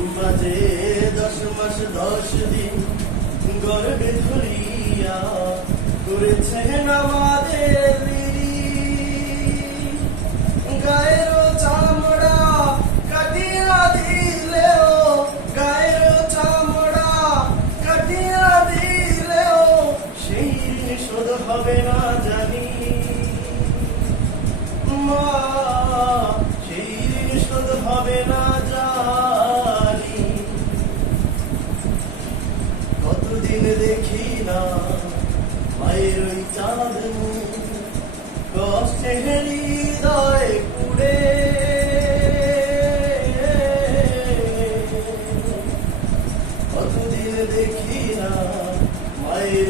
দশ মাস, দশ দিন গর্বে ধরিয়া করেছেন আমাদের গায়ের চামড়া কাটিয়া দিলেও, গায়ের চামড়া কাটিয়া দিলেও সেই শোধ হবে না জানি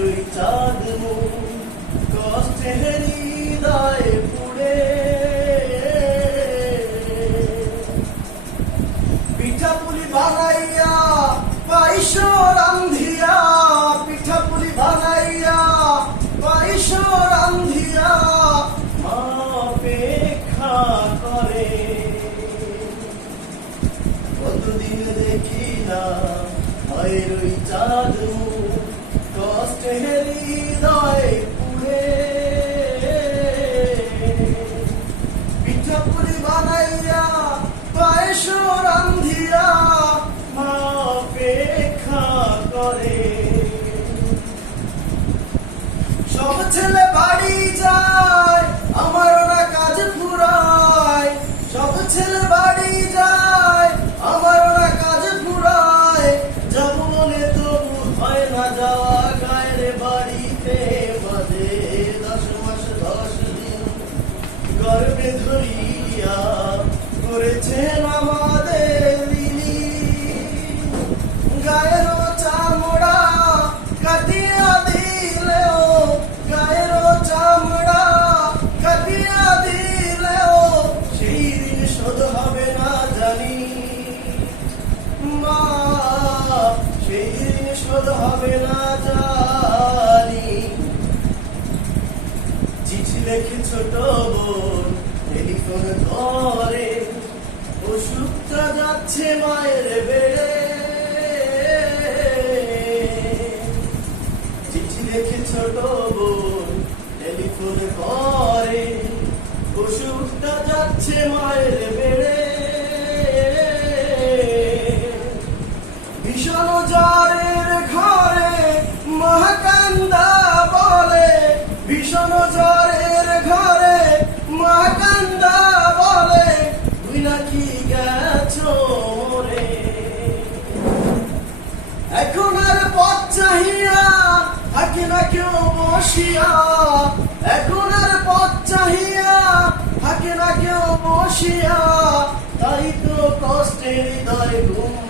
ওই চাঁদ কষ্টে হৃদয় পুড়ে। পিঠা পুলি বানাইয়া পাইস রান্ধিয়া পিঠা পুলি বানাইয়া পাইস রান্ধিয়া পায়েস শোধ হবে না জানি। চিঠি লেখে ছোট বোন, টেলিফোন করে। ওষুধটা যাচ্ছে মায়ের বেড়ে। চিঠি লেখে ছোট বোন, টেলিফোন ওষুধটা যাচ্ছে মায়ের বেড়ে। ঘরে বলে, ভীষণ জ্বরের ঘরে বলে এখন আর পথ চাহিয়া থাকে না কেউ বসিয়া, এখন আর পথ চাহিয়া না কেউ বসিয়া, তাই তো কষ্টে হৃদয় ঘুমড়ে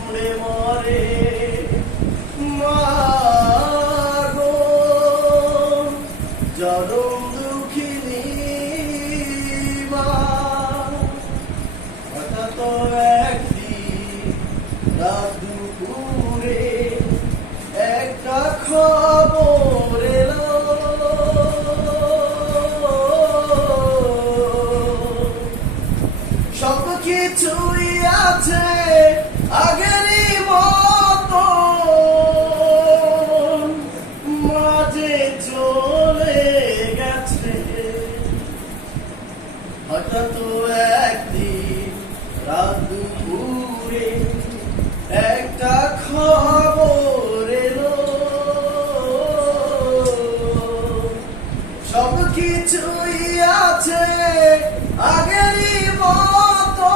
জনম দুঃখিনী হঠাৎ একদিন রাত দুপুরে একটা খবর এলো সব কিছুই আছে আগেরই হঠাৎ একদিন রাত দুপুরে একটা খবর এলো। সব কিছুই আছে আগেরই মতো।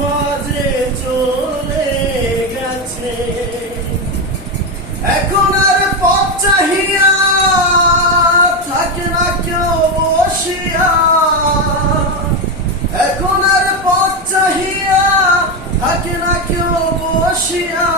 মাঝে চলে গেছে। বসিয়া